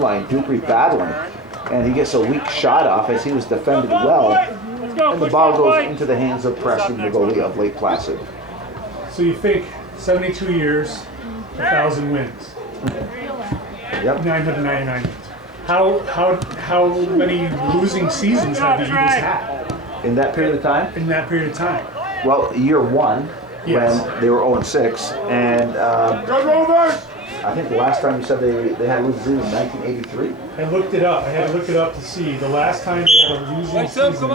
line, Dupree battling, and he gets a weak shot off as he was defended well, and the ball goes into the hands of Preston, the goalie of Lake Placid. So you think 72 years, 1,000 wins. Yep. 999 wins. How many losing seasons have the Eagles had? In that period of time? In that period of time. Well, year one, Yes. when they were 0-6, and I think the last time you said they had a losing season was 1983. I looked it up. I had to look it up to see. The last time they had a losing season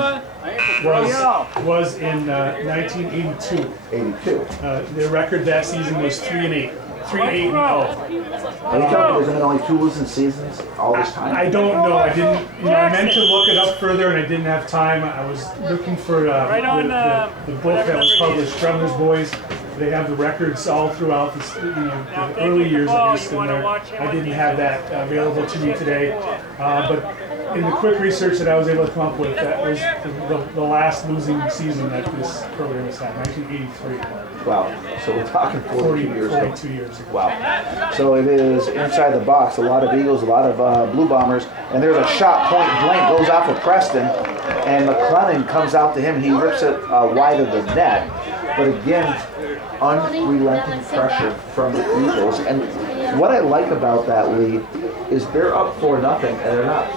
was in 1982. 82. Their record that season was 3-8. 3-8-0. Are you telling me there's been only 2 losing seasons all this time? I don't know. I didn't. I meant to look it up further, and I didn't have time. I was looking for the book that was published, Drummer's Boys. They have the records all throughout the early years of this. I didn't have that available to me today, but in the quick research that I was able to come up with, that was the last losing season that this program has had, 1983. Wow. So we're talking 42 years ago. 42 years ago. Wow. So it is inside the box. A lot of Eagles, a lot of Blue Bombers, and there's a shot point blank goes out for Preston, and McClellan comes out to him. He rips it wide of the net, but again, unrelenting pressure from the Eagles. And what I like about that, Lee, is they're up 4-0, and they're not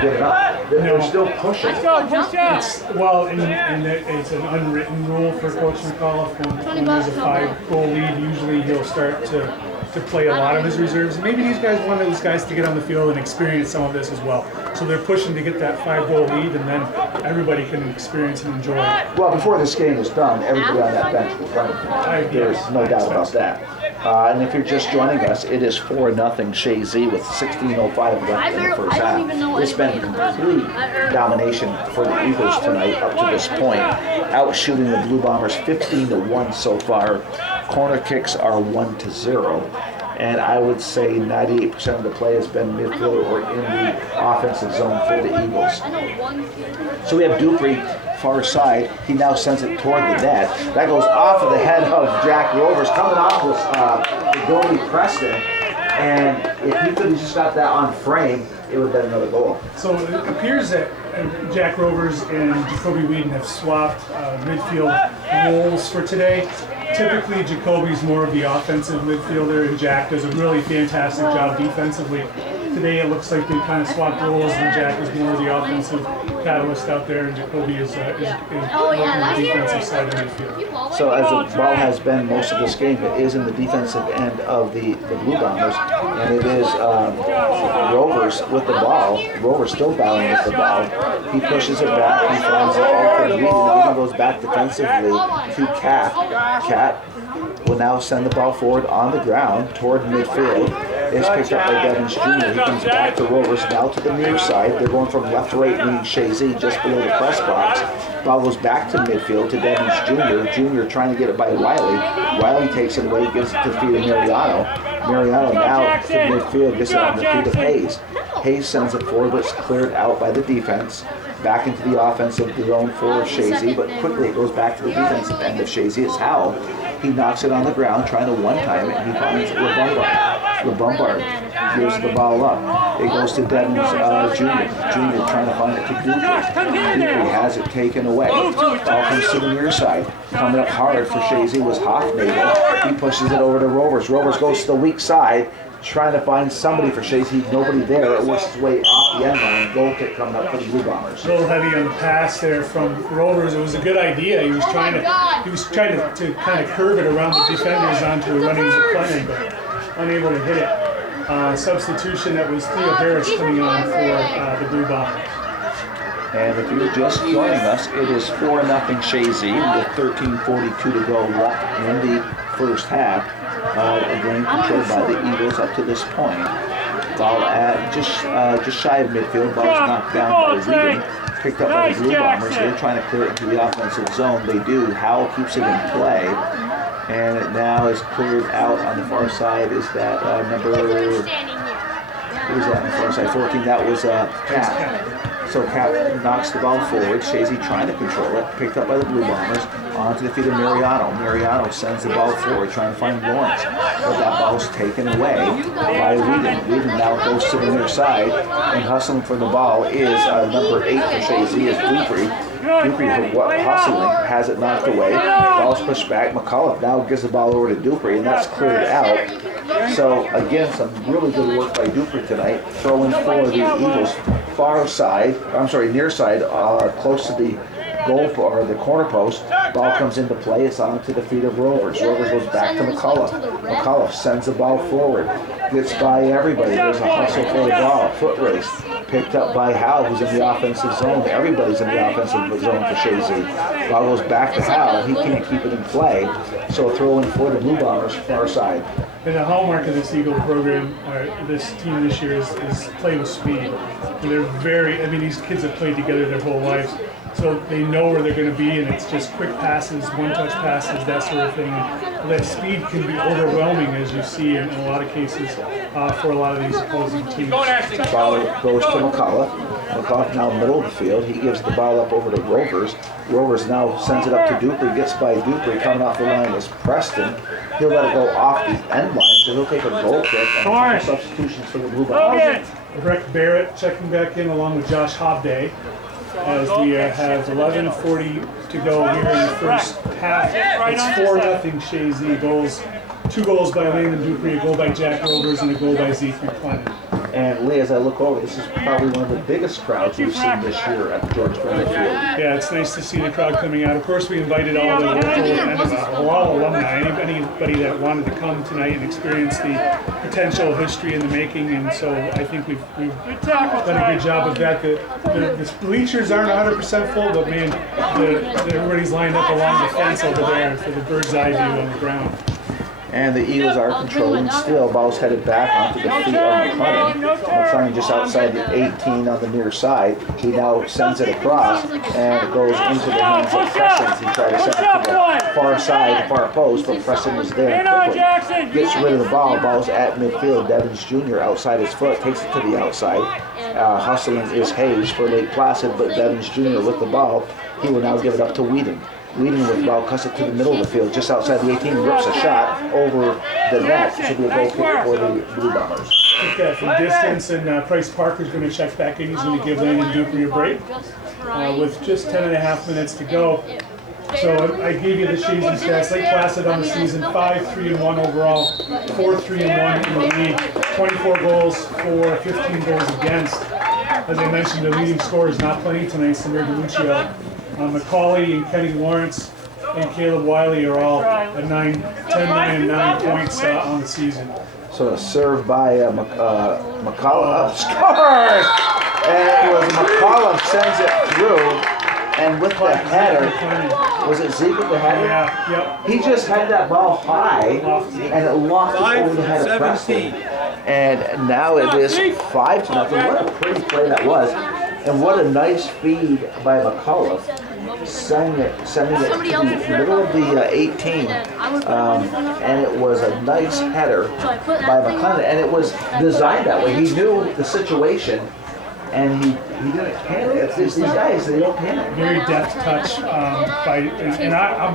giving up. They're still pushing. Well, and it's an unwritten rule for Coach McAuliffe. When there's a 5-goal lead, usually he'll start to play a lot of his reserves. Maybe these guys want those guys to get on the field and experience some of this as well. So they're pushing to get that 5-goal lead, and then everybody can experience and enjoy it. Well, before this game is done, everybody on that bench will run. There's no doubt about that. And if you're just joining us, it is 4-0 Chazy with 16:05 left in the first half. It's been complete domination for the Eagles tonight up to this point, outshooting the Blue Bombers 15-1 so far. Corner kicks are 1-0. And I would say 98% of the play has been midfield or in the offensive zone for the Eagles. So we have Dupree, far side. He now sends it toward the net. That goes off of the head of Jack Rovers, coming off with the goalie Preston. And if he could have just got that on frame, it would have been another goal. So it appears that Jack Rovers and Jacoby Whedon have swapped midfield roles for today. Typically, Jacoby's more of the offensive midfielder, and Jack does a really fantastic job defensively. Today, it looks like they kind of swapped roles, and Jack is more of the offensive catalyst out there, and Jacoby is on the defensive side of the midfield. So as the ball has been most of this game, it is in the defensive end of the Blue Bombers, and it is Rovers with the ball. Rovers still battling with the ball. He pushes it back. He finds it open. Whedon goes back defensively to Cat. Cat will now send the ball forward on the ground toward midfield. It's picked up by Devins Jr. He comes back to Rovers, now to the near side. They're going from left to right, meaning Chazy just below the press box. Ball goes back to midfield to Devins Jr. Jr. trying to get it by Wiley. Wiley takes it away, gives it to the feet of Mariano. Mariano now to midfield, gets it on the feet of Hayes. Hayes sends it forward, but it's cleared out by the defense. Back into the offensive zone for Chazy, but quickly it goes back to the defensive end of Chazy. It's Howell. He knocks it on the ground, trying to one-time it, and he finds LeBombard. LeBombard gives the ball up. It goes to Devins Jr. Jr. trying to find it to Dupree. Dupree has it taken away. Ball comes to the near side. Coming up hard for Chazy was Hoffnagel. He pushes it over to Rovers. Rovers goes to the weak side, trying to find somebody for Chazy. Nobody there. It works its way off the end line. Goal kick coming up for the Blue Bombers. A little heavy on the pass there from Rovers. It was a good idea. He was trying to kind of curve it around the defenders onto a running McClellan, but unable to hit it. Substitution, that was Theo Harris coming on for the Blue Bombers. And if you're just joining us, it is 4-0 Chazy with 13:42 to go left in the first half. Again, controlled by the Eagles up to this point. Ball at just shy of midfield. Ball is knocked down by Whedon. Picked up by the Blue Bombers. They're trying to clear it into the offensive zone. They do. Howell keeps it in play. And it now is cleared out on the far side. Is that number... Who was that on the far side? 14. That was Cat. So Cap knocks the ball forward. Chazy trying to control it. Picked up by the Blue Bombers. Onto the feet of Mariano. Mariano sends the ball forward, trying to find Lawrence. But that ball's taken away by Whedon. Whedon now goes to the near side. And hustling for the ball is number 8 for Chazy, is Dupree. Dupree, hustling, has it knocked away. Ball's pushed back. McCullough now gives the ball over to Dupree, and that's cleared out. So, again, some really good work by Dupree tonight. Throwing for the Eagles near side, close to the goal or the corner post. Ball comes into play. It's onto the feet of Rovers. Rovers goes back to McCullough. McCullough sends the ball forward. Gets by everybody. There's a hustle for the ball. Foot race. Picked up by Howell, who's in the offensive zone. Everybody's in the offensive zone for Chazy. Ball goes back to Howell. He can't keep it in play. So throwing for the Blue Bombers far side. And the hallmark of this Eagle program, this team this year, is play with speed. And they're these kids have played together their whole lives. So they know where they're going to be, and it's just quick passes, one-touch passes, that sort of thing. And that speed can be overwhelming, as you see in a lot of cases for a lot of these opposing teams. Ball goes to McCullough. McCullough now middle of the field. He gives the ball up over to Rovers. Rovers now sends it up to Dupree. Gets by Dupree. Coming off the line is Preston. He'll let it go off the end line, so he'll take a goal kick and a couple substitutions for the Blue Bombers. Rick Barrett checking back in along with Josh Hobday, as we have 11:40 to go here in the first half. It's 4-0 Chazy. Goals, 2 goals by Landon Dupree, a goal by Jack Rovers, and a goal by Zeke McClellan. And Lee, as I look over, this is probably one of the biggest crowds we've seen this year at the George Bennett Field. Yeah, it's nice to see the crowd coming out. Of course, we invited all the local and all alumni, anybody that wanted to come tonight and experience the potential history in the making. And so I think we've done a good job of that. The bleachers aren't 100% full, but man, everybody's lined up along the fence over there for the bird's eye view on the ground. And the Eagles are controlling still. Ball's headed back onto the feet of McClellan. McClellan just outside the 18 on the near side. He now sends it across, and it goes into the hands of Preston. He tried to send it to the far side, far post, but Preston was there quickly. Gets rid of the ball. Ball's at midfield. Devins Jr. outside his foot, takes it to the outside. Hustling is Hayes for Lake Placid, but Devins Jr. with the ball. He will now give it up to Whedon. Whedon with the ball, cuts it to the middle of the field, just outside the 18, rips a shot over the net. It should be a goal kick for the Blue Bombers. Take that from distance, and Price Parker's going to check back in. He's going to give Landon Dupree a break with just 10.5 minutes to go. So I gave you the Chazy stats. Lake Placid on the season, 5-3-1 overall, 4-3-1 in the league, 24 goals for, 15 goals against. As I mentioned, the leading scorer is not playing tonight, Samir DiLucio. McCauley and Kenny Lawrence and Caleb Wiley are all at 10, 9, and 9 points on the season. So a serve by McCullough scores! And it was McCullough sends it through, and with the header, was it Zeke with the header? Yeah, yep. He just had that ball high, and it lofted over the head of Preston. And now it is 5-0. What a pretty play that was. And what a nice feed by McCullough, sending it to the middle of the 18. And it was a nice header by McClellan. And it was designed that way. He knew the situation, and he didn't panic. These guys, they don't panic. Very deft touch and I'm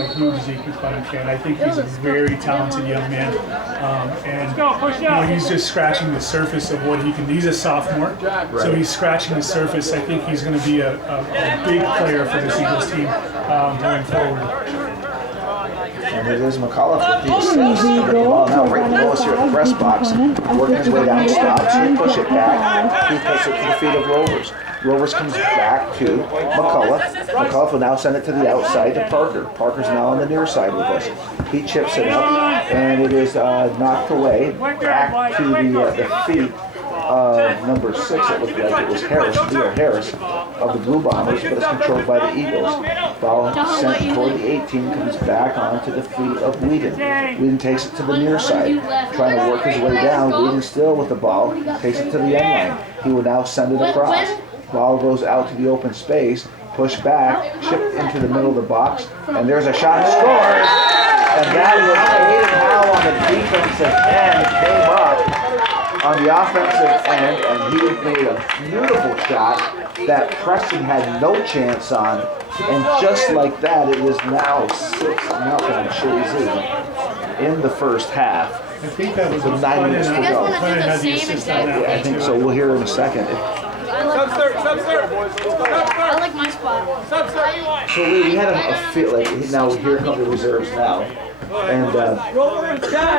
a huge Zeke McClellan fan. I think he's a very talented young man, and he's just scratching the surface of what he can. He's a sophomore, so he's scratching the surface. I think he's going to be a big player for this Eagles team going forward. And it is McCullough with the assist. Ball now right below us here at the press box. Working his way down, stops. He push it back. He puts it to the feet of Rovers. Rovers comes back to McCullough. McCullough will now send it to the outside to Parker. Parker's now on the near side with us. He chips it up, and it is knocked away back to the feet of number 6. It looked like it was Harris of the Blue Bombers, but it's controlled by the Eagles. Ball sent toward the 18, comes back onto the feet of Whedon. Whedon takes it to the near side, trying to work his way down. Whedon still with the ball, takes it to the end line. He will now send it across. Ball goes out to the open space, push back, chipped into the middle of the box, and there's a shot, scores! And that was Hayden Howell on the defensive end, came up on the offensive end, and he made a beautiful shot that Preston had no chance on. And just like that, it is now 6-0 Chazy in the first half. I think that was With 9 minutes to go. I think so. We'll hear in a second. I like my spot. So we had a feel like now here come the reserves now. And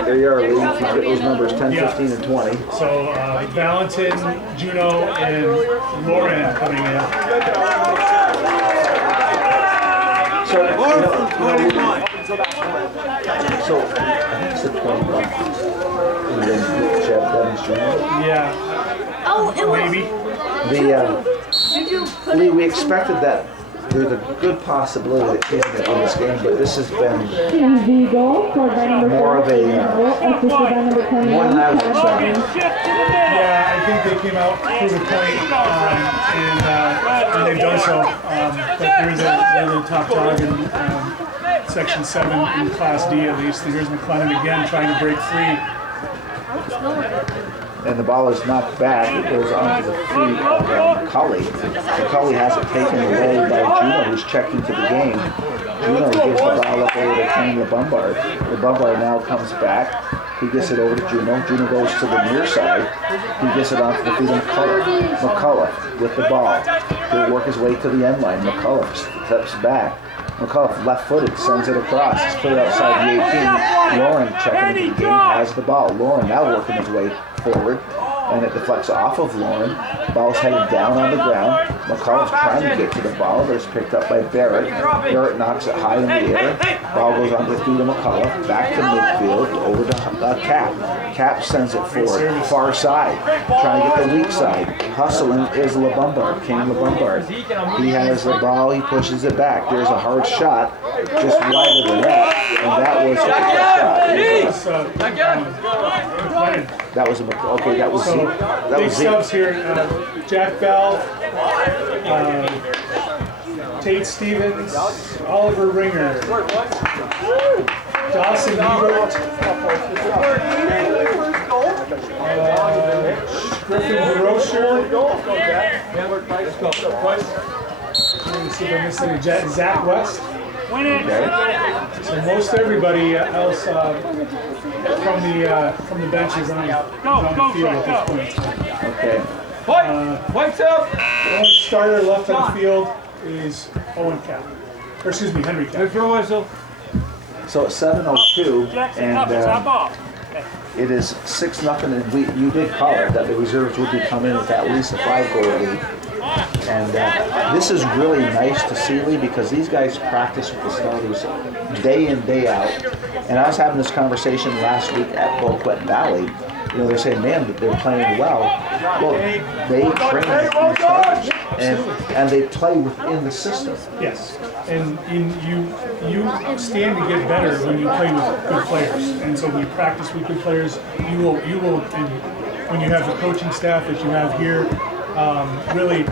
there you are, Lee. You can get those numbers 10, 15, and 20. So Valentin, Juno, and Lauren coming in. So, so I think it's the 21. And then Jeff demonstrated. Yeah. Oh, it was. Maybe. Lee, we expected that there's a good possibility that he's going to win this game, but this has been more of a more than I was expecting. Yeah, I think they came out through the point, and they've done so. But there's a top dog in Section 7 in Class D at least. And here's McLennan again trying to break free. And the ball is knocked back. It goes onto the feet of McCulley. McCulley has it taken away by Juno, who's checked into the game. Juno gives the ball up over to King LeBombard. LeBombard now comes back. He gets it over to Juno. Juno goes to the near side. He gets it onto the feet of McCullough. McCullough with the ball. He'll work his way to the end line. McCullough steps back. McCullough left-footed, sends it across. It's put outside the 18. Lauren checking into the game, has the ball. Lauren now working his way forward, and it deflects off of Lauren. Ball's headed down on the ground. McCullough's trying to get to the ball, but it's picked up by Barrett. Barrett knocks it high in the air. Ball goes on the feet of McCullough, back to midfield, over to Cap. Cap sends it forward, far side, trying to get the weak side. Hustling is LeBombard, King LeBombard. He has the ball, he pushes it back. There's a hard shot, just wide of the net, and that was a shot. That was okay. That was so big subs here. Jack Bell, Tate Stevens, Oliver Ringer, Dawson Ebert, Griffin DeRocher. Let me see if I'm missing Zach West. Okay. So most everybody else from the benches on the field at this point. Okay. White's up. The only starter left on the field is Owen Cap, or excuse me, Henry Cap. So it's 7:02, and it is 6-0, and you did call it that the reserves would be coming with at least a 5-goal lead. And this is really nice to see, Lee, because these guys practice with the starters day in, day out. And I was having this conversation last week at Boquet Valley. You know, they're saying, man, they're playing well. Well, they train with the starters, and they play within the system. Yes, and you stand to get better when you play with good players. And so when you practice with good players, you will, and when you have the coaching staff that you have here, really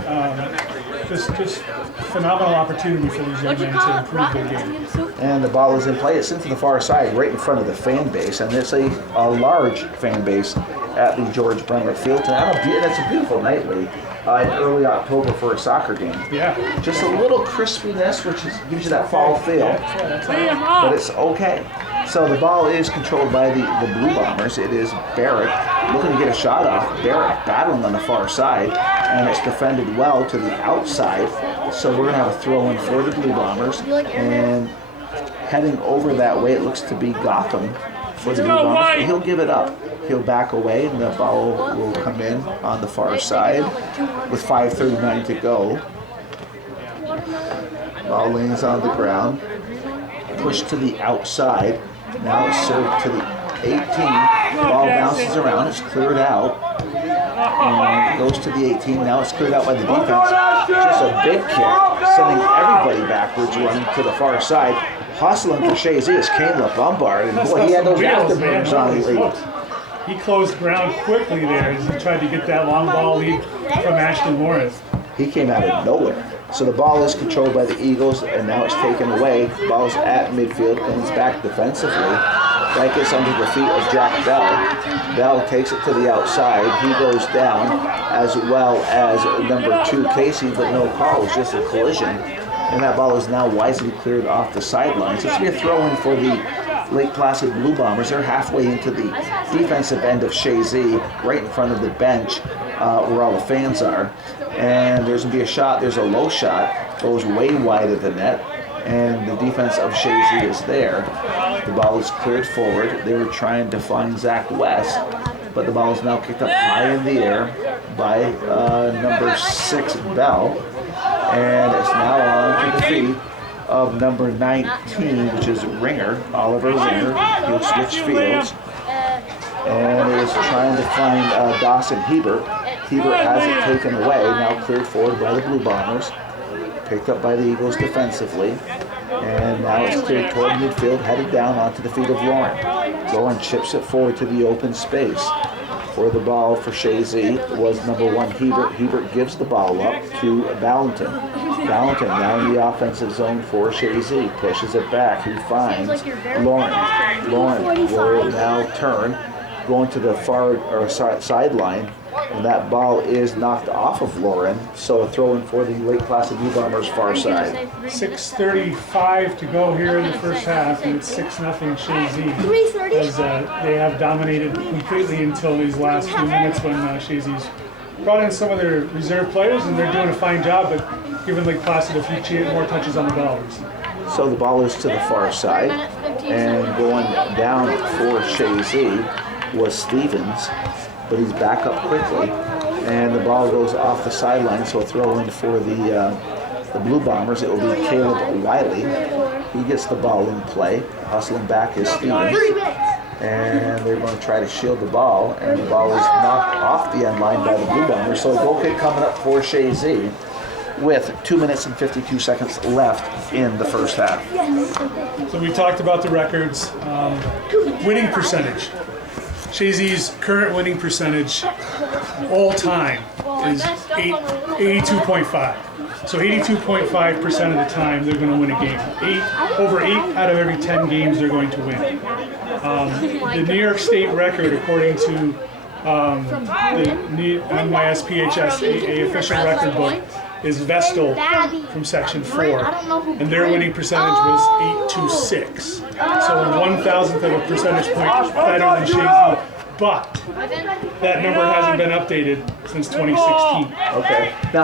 just phenomenal opportunity for these young men to improve their game. And the ball is in play. It's into the far side, right in front of the fan base, and it's a large fan base at the George Bremer Field. And it's a beautiful night, Lee, in early October for a soccer game. Yeah. Just a little crispiness, which gives you that fall feel, but it's okay. So the ball is controlled by the Blue Bombers. It is Barrett looking to get a shot off. Barrett battling on the far side, and it's defended well to the outside. So we're going to have a throw-in for the Blue Bombers. And heading over that way, it looks to be Gotham for the Blue Bombers. He'll give it up. He'll back away, and the ball will come in on the far side with 5:39 to go. Ball lands on the ground. Pushed to the outside. Now it's served to the 18. Ball bounces around. It's cleared out. And it goes to the 18. Now it's cleared out by the defense. Just a big kick, sending everybody backwards, running to the far side. Hustling for Chazy is Kane LeBombard. And boy, he had those afterburners on his lead. He closed ground quickly there as he tried to get that long ball lead from Ashton Lawrence. He came out of nowhere. So the ball is controlled by the Eagles, and now it's taken away. Ball's at midfield, comes back defensively. That gets under the feet of Jack Bell. Bell takes it to the outside. He goes down, as well as number 2, Casey, but no call. It's just a collision. And that ball is now wisely cleared off the sidelines. It's going to be a throw-in for the Lake Placid Blue Bombers. They're halfway into the defensive end of Chazy, right in front of the bench where all the fans are. And there's going to be a shot. There's a low shot. Goes way wide of the net. And the defense of Chazy is there. The ball is cleared forward. They were trying to find Zach West, but the ball is now kicked up high in the air by number 6, Bell. And it's now on to the feet of number 19, which is Ringer, Oliver Ringer. He'll switch fields. And is trying to find Dawson Hebert. Hebert has it taken away, now cleared forward by the Blue Bombers. Picked up by the Eagles defensively. And now it's cleared toward midfield, headed down onto the feet of Lauren. Lauren chips it forward to the open space. For the ball for Chazy was number 1, Hebert. Hebert gives the ball up to Valentin. Valentin now in the offensive zone for Chazy. Pushes it back. He finds Lauren. Lauren will now turn, going to the far sideline. And that ball is knocked off of Lauren, so a throw-in for the Lake Placid Blue Bombers far side. 6:35 to go here in the first half, and it's 6-0 Chazy. As they have dominated completely until these last few minutes when Chazy's brought in some of their reserve players, and they're doing a fine job at giving Lake Placid a few more touches on the ball. So the ball is to the far side, and going down for Chazy was Stevens. But he's back up quickly, and the ball goes off the sideline, so a throw-in for the Blue Bombers. It will be Caleb Wiley. He gets the ball in play. Hustling back is Stevens. And they're going to try to shield the ball, and the ball is knocked off the end line by the Blue Bombers. So a goal kick coming up for Chazy with 2 minutes and 52 seconds left in the first half. So we talked about the records. Winning percentage. Chazy's current winning percentage all time is 82.5. So 82.5% of the time they're going to win a game. Over 8 out of every 10 games they're going to win. The New York State record, according to the NYSPHS official record book, is Vestal from Section 4, and their winning percentage was 826. So 1,000th of a percentage point better than Chazy, but that number hasn't been updated since 2016. Okay. Now,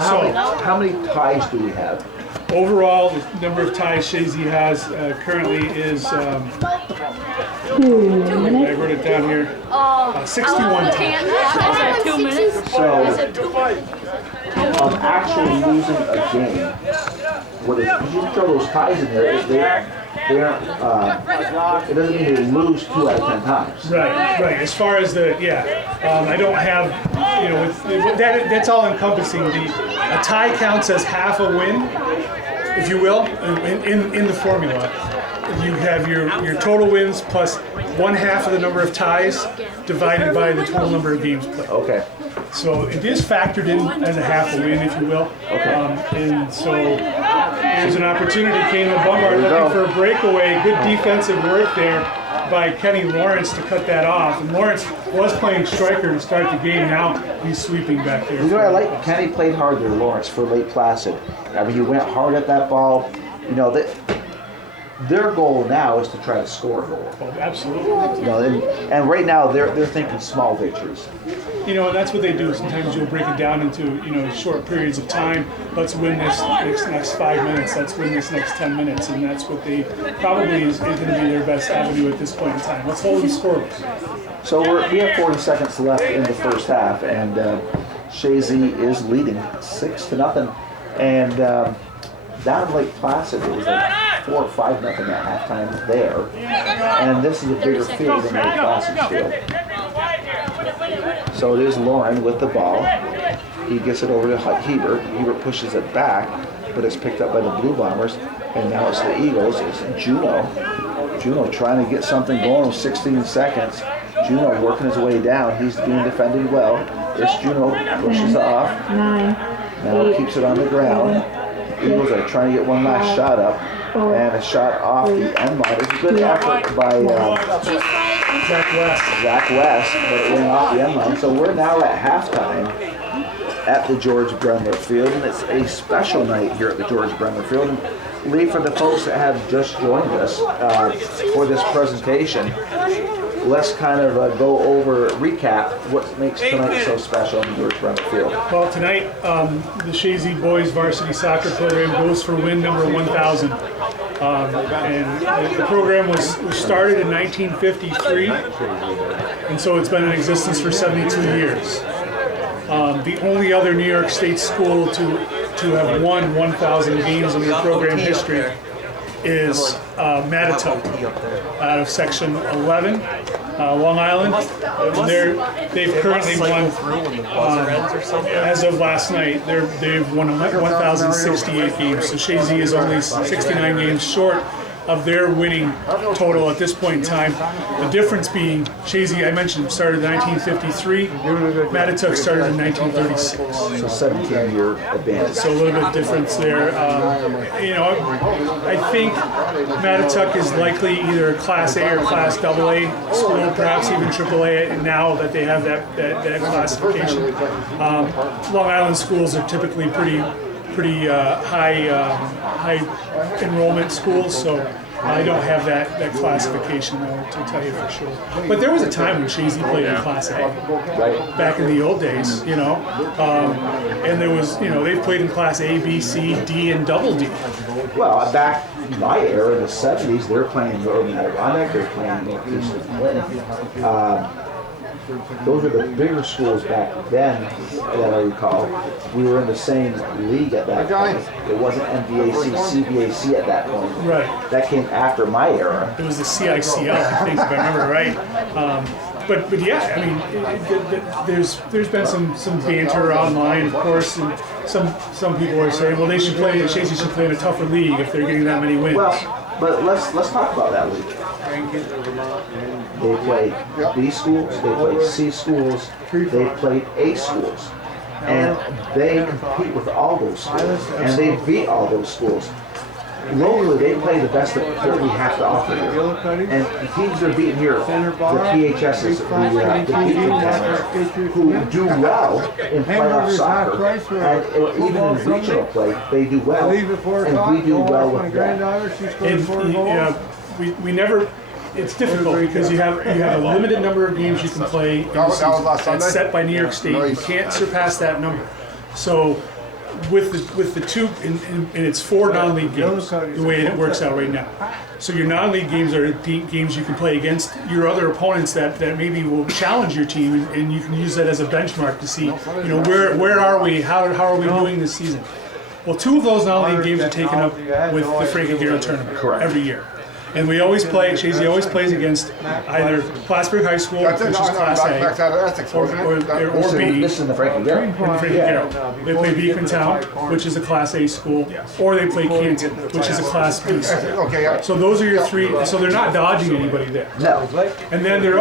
how many ties do we have? Overall, the number of ties Chazy has currently is, I wrote it down here, 61 ties. 2 minutes. So, actually losing a game, what if you throw those ties in there, they aren't, it doesn't mean they lose 2 out of 10 times. Right. As far as the, I don't have, that's all encompassing. A tie counts as half a win, if you will, in the formula. You have your total wins plus 1/2 of the number of ties divided by the total number of games played. Okay. So it is factored in as a half a win, if you will. Okay. And so there's an opportunity. Caleb Bumgar looking for a breakaway. Good defensive work there by Kenny Lawrence to cut that off. And Lawrence was playing striker to start the game. Now he's sweeping back there. You know what I like? Kenny played hard there, Lawrence, for Lake Placid. I mean, he went hard at that ball. Their goal now is to try to score a goal. Oh, absolutely. And right now they're thinking small victories. And that's what they do. Sometimes you'll break it down into short periods of time. Let's win this next 5 minutes. Let's win this next 10 minutes, and that's what they probably is going to be their best avenue at this point in time. Let's hold them scoreless. So we have 40 seconds left in the first half, and Chazy is leading 6-0, and down in Lake Placid it was like 4 or 5-0 at halftime there, and this is a bigger field than Lake Placid's field. So it is Lauren with the ball. He gets it over to Hebert. Hebert pushes it back, but it's picked up by the Blue Bombers, and now it's the Eagles. It's Juno. Juno trying to get something going with 16 seconds. Juno working his way down. He's being defended well. It's Juno pushes it off. Now keeps it on the ground. Eagles are trying to get one last shot up, and a shot off the end line. It's a good effort by Zach West, but it went off the end line. So we're now at halftime at the George Bremner Field, and it's a special night here at the George Bremner Field. And Lee, for the folks that have just joined us for this presentation, let's kind of recap what makes tonight so special on the George Bremner Field. Well, tonight, the Chazy boys varsity soccer program goes for win number 1,000. And the program was started in 1953, and so it's been in existence for 72 years. The only other New York State school to have won 1,000 games in their program history is Mattituck out of Section 11, Long Island. They've currently won, as of last night, they've won 1,068 games. So Chazy is only 69 games short of their winning total at this point in time. The difference being, Chazy, I mentioned, started in 1953. Mattituck started in 1936. So 17-year advantage. So a little bit of difference there. I think Mattituck is likely either a Class A or Class AA school, perhaps even AAA now that they have that classification. Long Island schools are typically pretty high enrollment schools, so I don't have that classification though, to tell you for sure. But there was a time when Chazy played in Class A, back in the old days, and there was, they've played in Class A, B, C, D, and double D. Well, back in my era in the 70s, they were playing Northern Adirondack, they were playing Northeastern Clinton. Those were the bigger schools back then that I recall. We were in the same league at that point. It wasn't MVAC, CVAC at that point. Right. That came after my era. It was the CICL, I think, if I remember right. But yeah, I mean, there's been some banter online, of course, and some people are saying, well, Chazy should play in a tougher league if they're getting that many wins. Well, but let's talk about that league. They played B schools, they played C schools, they played A schools. And they compete with all those schools. And they beat all those schools. Locally, they play the best of what we have to offer here. And the teams they're beating here, the PHSs, the Beacon Towns, who do well in playoff soccer, and even in regional play, they do well. And we do well with them. We never. It's difficult because you have a limited number of games you can play in the season. That's set by New York State. You can't surpass that number. So with the two, and it's 4 non-league games, the way it works out right now. So your non-league games are games you can play against your other opponents that maybe will challenge your team, and you can use that as a benchmark to see, where are we, how are we doing this season. Well, 2 of those non-league games are taken up with the Frankie Garrow tournament every year. And we always play, Chazy always plays against either Plattsburgh High School, which is Class A, or B. This is in the Frankie Garrow. In the Frankie Garrow. They play Beacon Town, which is a Class A school, or they play Canton, which is a Class B school. So those are your 3, so they're not dodging anybody there. No. And then their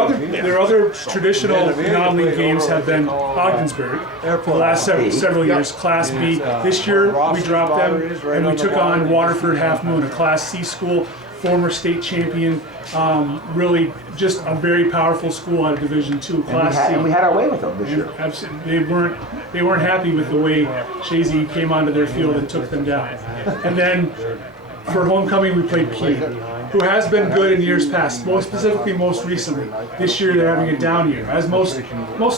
other traditional non-league games have been Ogdensburg for the last several years, Class B. This year we dropped them and we took on Waterford Half Moon, a Class C school, former state champion, really just a very powerful school out of Division II, Class C. And we had our way with them this year. Absolutely, they weren't happy with the way Chazy came onto their field and took them down. And then for homecoming, we played Keene, who has been good in years past, most specifically most recently. This year they're having a down year, as most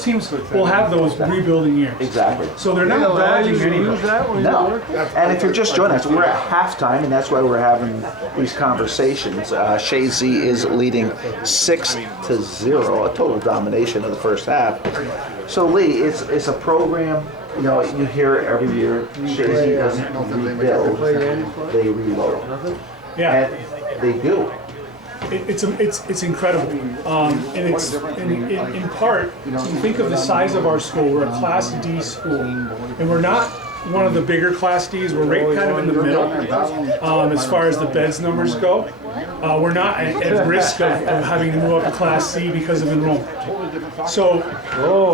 teams will have those rebuilding years. Exactly. So they're not dodging anybody. No. And if you're just joining us, we're at halftime, and that's why we're having these conversations. Chazy is leading 6-0, a total domination of the first half. So Lee, it's a program. You hear it every year. Chazy doesn't rebuild; they reload. Yeah. And they do. It's incredible, and it's in part. So you think of the size of our school. We're a Class D school, and we're not one of the bigger Class Ds. We're right kind of in the middle as far as the beds numbers go. We're not at risk of having to move up to Class C because of enrollment. So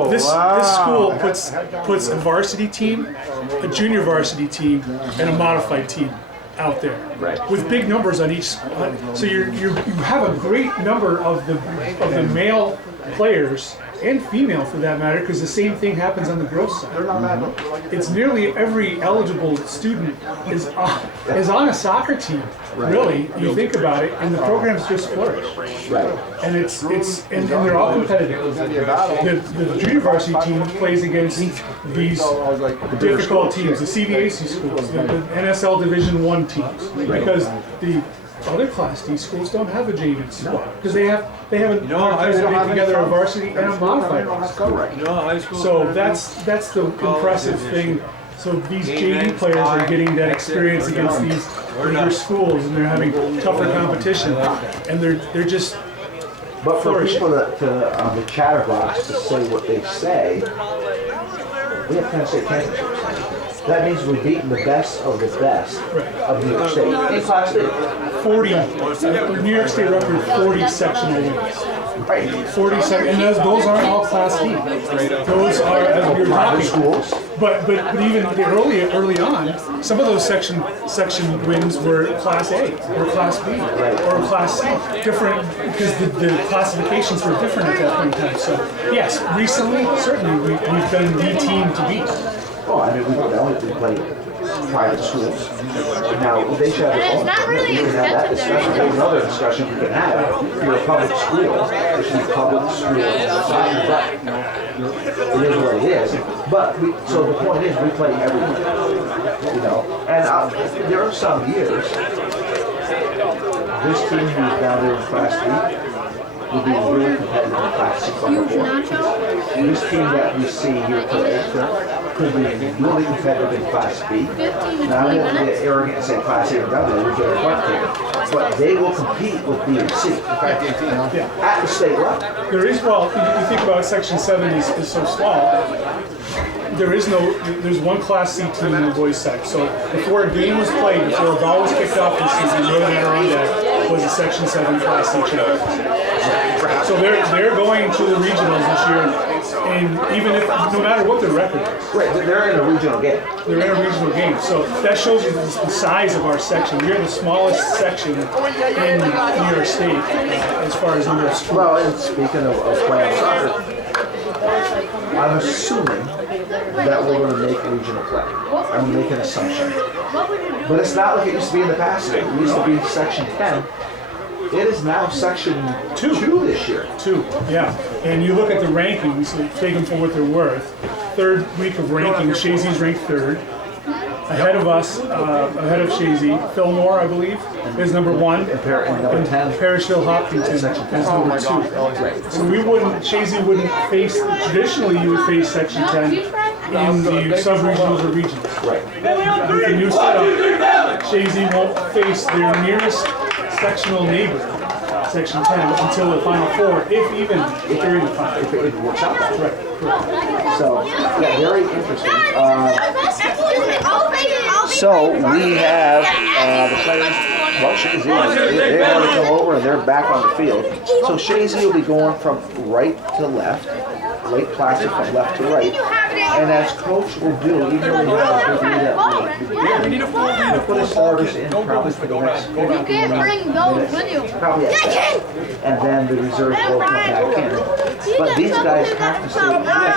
this school puts a varsity team, a junior varsity team, and a modified team out there, with big numbers on each. So you have a great number of the male players and female for that matter, because the same thing happens on the girls' side. It's nearly every eligible student is on a soccer team. Really, you think about it, and the programs just flourish. And and they're all competitive. The junior varsity team plays against these difficult teams, the CVAC schools, the NSL Division I teams, because the other Class D schools don't have a JV squad because they haven't put together a varsity and a modified varsity. So that's the impressive thing. So these JV players are getting that experience against these bigger schools, and they're having tougher competition, and they're just. But for people the chatterbox to say what they say, we have Penn State championships. That means we've beaten the best of New York State in Class D. 40, New York State record 40 sectional wins. 40 second, and those aren't all Class D. Those are, as we were talking, schools. But even early on, some of those section wins were Class A or Class B or Class C. Different because the classifications were different at that point in time. So yes, recently certainly we've been the team to beat. Oh, I mean, we play private schools. Now, they should have their own. We can have that discussion. There's another discussion we can have. If you're a public school, there should be public school soccer, but it is what it is. But, so the point is, we play everything. And there are some years, this team who's down there in Class D, will be really competitive in Class C. This team that we see here today could be really competitive in Class B. Now, I won't get arrogant and say Class A and W, we get a butt kick, but they will compete with B and C at the state level. There is, well, you think about Section 7 is so small. There's one Class C team in the boys' side. So before a game was played, before a ball was kicked off this season, Northern Adirondack was a Section 7 Class C champion. So they're going to the regionals this year, and even if no matter what their record is, they're in a regional game. They're in a regional game. So that shows you the size of our section. We're the smallest section in New York State as far as number of schools. Well, and speaking of playing soccer, I'm assuming that we're going to make regional play. I'm making an assumption. But it's not like it used to be in the past. It used to be Section 10. It is now Section 2 this year. 2, yeah. And you look at the rankings, so take them for what they're worth. Third week of ranking, Chazy's ranked third. Ahead of us, ahead of Chazy, Fillmore, I believe, is number 1. And number 10. Parishville Hopkinton is number 2. So Chazy wouldn't face, traditionally you would face Section 10 in the sub-regionals or regionals. With the new setup, Chazy won't face their nearest sectional neighbor, Section 10, until the Final Four, if they're in the Final Four. If it works out that way. Right. So, yeah, very interesting. So we have the players. Well, Chazy, they want to come over and they're back on the field. So Chazy will be going from right to left, Lake Placid from left to right. And as coach will do, even though we have a big lead at the beginning, we'll put the starters in probably for the next 15 minutes. You can't bring those with you. Probably at that. And then the reserves will come back in. But these guys have to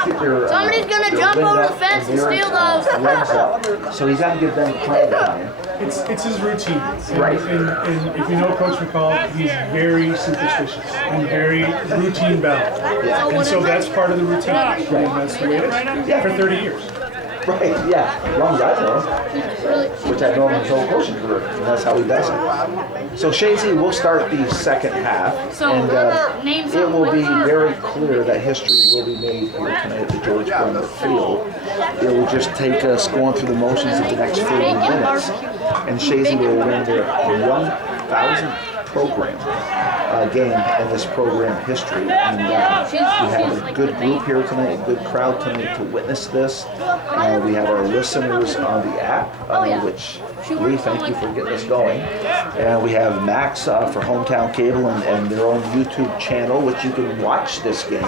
keep their Somebody's gonna jump over the fence and steal those. legs up. So he's got to give them playing time. It's his routine. Right. And if you know Coach McCall, he's very superstitious and very routine bound. And so that's part of the routine. And that's the way it is. For 30 years. Right, yeah. As long as I know him, which I've known his whole coaching career, and that's how he does it. So Chazy will start the second half, and it will be very clear that history will be made here tonight at the George Bremer Field. It will just take us going through the motions of the next 40 minutes, and Chazy will win their 1,000 program game in this program history. And we have a good group here tonight, a good crowd tonight to witness this. We have our listeners on the app, which we thank you for getting us going. And we have Max for Hometown Cable and their own YouTube channel, which you can watch this game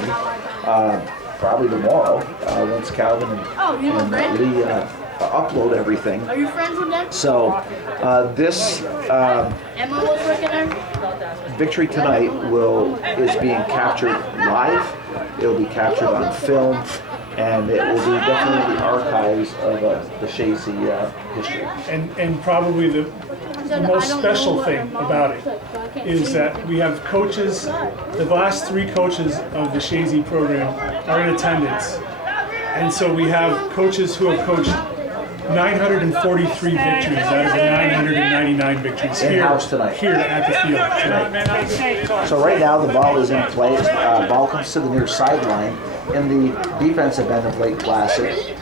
probably tomorrow once Calvin and Lee upload everything. Are you friends with them? So this Emma was working there? victory tonight is being captured live. It'll be captured on film, and it will be definitely in the archives of the Chazy history. And probably the most special thing about it is that we have coaches, the last 3 coaches of the Chazy program are in attendance. And so we have coaches who have coached 943 victories out of the 999 victories In-house tonight. Here at the field tonight. So right now the ball is in play. Ball comes to the near sideline in the defensive end of Lake Placid.